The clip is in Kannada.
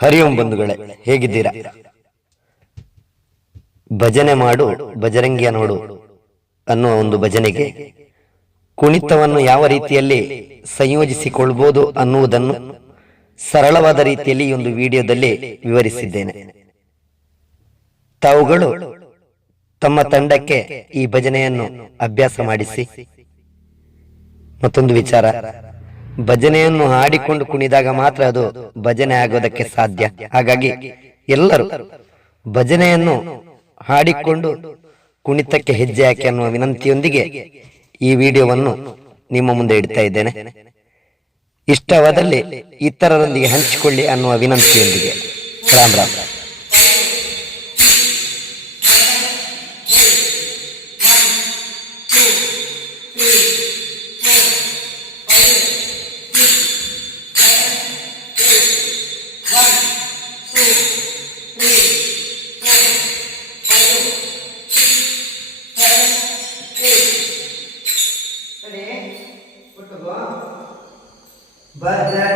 ಹರಿ ಬಂಧುಗಳೇ, ಹೇಗಿದ್ದೀರಾ? ಭಜನೆ ಮಾಡು, ಭಜರಂಗಿಯ ನೋಡು ಅನ್ನುವ ಒಂದು ಭಜನೆಗೆ ಕುಣಿತವನ್ನು ಯಾವ ರೀತಿಯಲ್ಲಿ ಸಂಯೋಜಿಸಿಕೊಳ್ಬೋದು ಅನ್ನುವುದನ್ನು ಸರಳವಾದ ರೀತಿಯಲ್ಲಿ ಈ ಒಂದು ವಿಡಿಯೋದಲ್ಲಿ ವಿವರಿಸಿದ್ದೇನೆ. ತಾವುಗಳು ತಮ್ಮ ತಂಡಕ್ಕೆ ಈ ಭಜನೆಯನ್ನು ಅಭ್ಯಾಸ ಮಾಡಿಸಿ ಮತ್ತೊಂದು ವಿಚಾರ. ಭಜನೆಯನ್ನು ಹಾಡಿಕೊಂಡು ಕುಣಿದಾಗ ಮಾತ್ರ ಅದು ಭಜನೆ ಆಗೋದಕ್ಕೆ ಸಾಧ್ಯ. ಹಾಗಾಗಿ ಎಲ್ಲರೂ ಭಜನೆಯನ್ನು ಹಾಡಿಕೊಂಡು ಕುಣಿತಕ್ಕೆ ಹೆಜ್ಜೆ ಹಾಕಿ ಅನ್ನುವ ವಿನಂತಿಯೊಂದಿಗೆ ಈ ವಿಡಿಯೋವನ್ನು ನಿಮ್ಮ ಮುಂದೆ ಇಡ್ತಾ ಇದ್ದೇನೆ. ಇಷ್ಟವಾದಲ್ಲಿ ಇತರರೊಂದಿಗೆ ಹಂಚಿಕೊಳ್ಳಿ ಅನ್ನುವ ವಿನಂತಿಯೊಂದಿಗೆ. ರಾಮ್ ರಾಮ್. but that